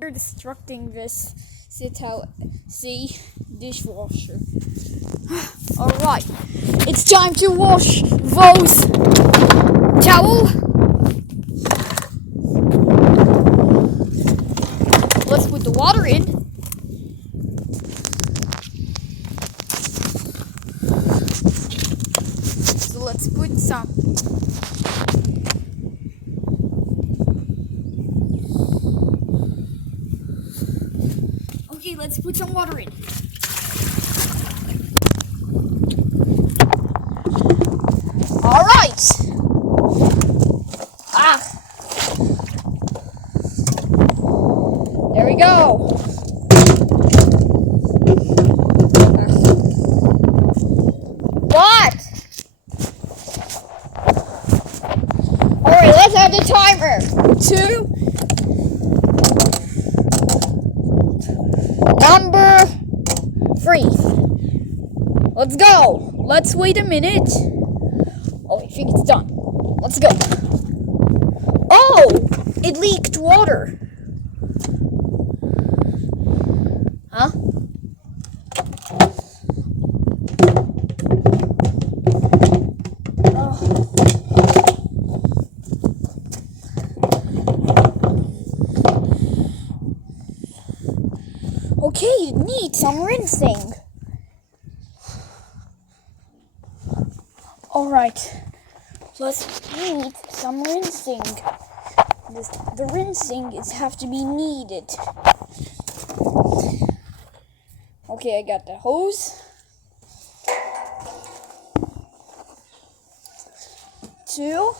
We're destructing this Sital dishwasher. Alright, it's time to wash those towels. Let's put the water in. So let's put some. Okay, let's put some water in. Alright. There we go. What? Alright, let's add the timer. 2. Number 3. Let's go. Let's wait a minute. Oh, I think it's done. Let's go. Oh, it leaked water. Huh? Okay, it needs some rinsing. Alright, let's need some rinsing. The rinsing have to be needed. Okay, I got the hose. 2.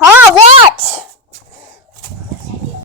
Huh? What?